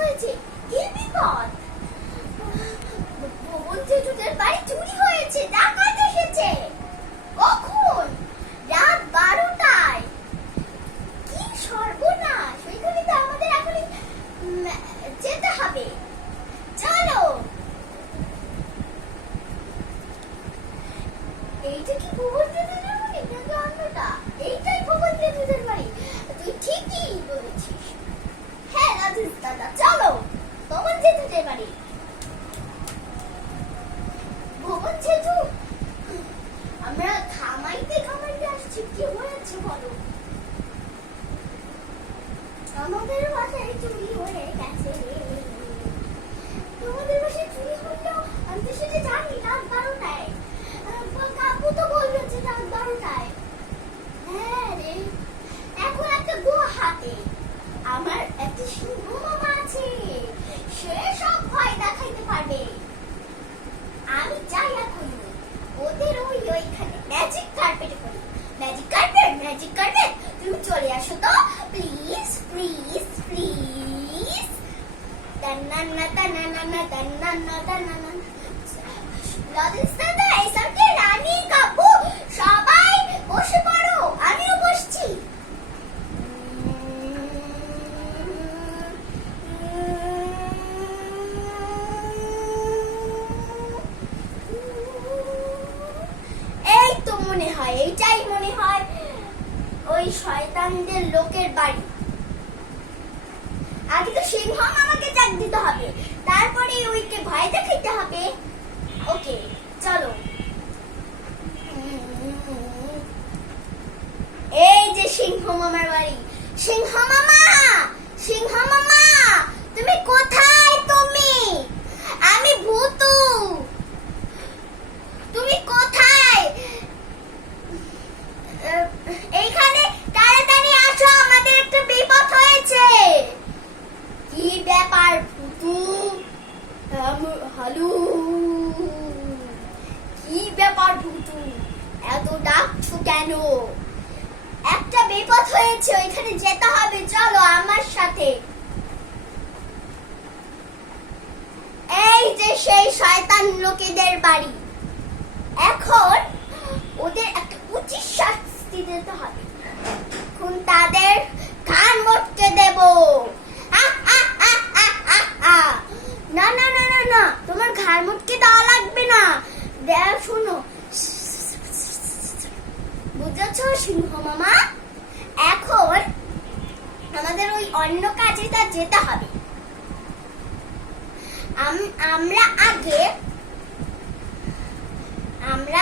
হয়েছে? কি বিপদ? ভুবন জেঠুদের বাড়ি চুরি হয়েছে, ডাকাত এসেছে। কখন? রাত 12টায়। কি সর্বনাশ! ওইখানে তো আমাদের এখনই যেতে হবে। চলো। এইটা কি ভুবন জেঠুদের বাড়ি নাকি অন্যটা? এইটাই ভুবন জেঠুদের বাড়ি। তুই ঠিকই বলেছিস। হ্যাঁ রাজেশ দাদা, চলো ভুবন জেঠুদের বাড়ি। ভুবন জেঠু, আমরা থামাইতে আসছি। কি হয়েছে বলো? আমাদের বাসায় চুরি হয়ে গেছে। তোমাদের বাসায় চুরি হলো? আমি তো সেটা জানি। রাত 12টায়। কাকু তো বললো যে রাত 12টায়। হ্যাঁ রে, এখন একটা গুহা হাতে। আমার একটা সিংহ মামা আছে, সে সব ভয় দেখাইতে পারবে। আমি যাই এখন ওদের ওইখানে ম্যাজিক কার্পেটে করি। ম্যাজিক কার্পেট, তুমি চলে আসো তো প্লিজ প্লিজ প্লিজ। তান্নান্না তান্নান্না তান্নান্না তান্নান্না। লজেন্স দাদা, এইসব কি রানী কাকু সবাই বসে পড়ো, আমিও বসছি। এই তো মনে হয়, এইটাই মনে হয় ওই শয়তানদের লোকের বাড়ি। আগে তো সিংহ মামাকে ডাক দিতে হবে, তারপরে ওইকে ভয় দেখাইতে হবে। ওকে চলো। এই যে সিংহ মামার বাড়ি। সিংহ মামা, সিংহ মামা, তুমি কোথায়? তুমি, আমি ভূতু, তুমি কোথায়? এইখানে তাড়াতাড়ি আসো, আমাদের একটা বিপদ হয়েছে। কি ব্যাপার ভূতু? হ্যালো, কি ব্যাপার ভূতু, এত ডাকছো কেন? একটা বিপদ হয়েছে, ওইখানে যেতে হবে, চলো আমার সাথে। এই যে সেই শয়তান লোকেদের বাড়ি। এখন ওদের একটা উচিত শাস্তি দিতে হবে। এখন তাদের কান মটকে দেব। না না না না না, তোমার ঘাড় মুটকে দেওয়া লাগবে না। শোনো, বুঝেছো সিংহ মামা? এখন আমাদের ওই অন্য কাজে তা যেতে হবে। আমরা আগে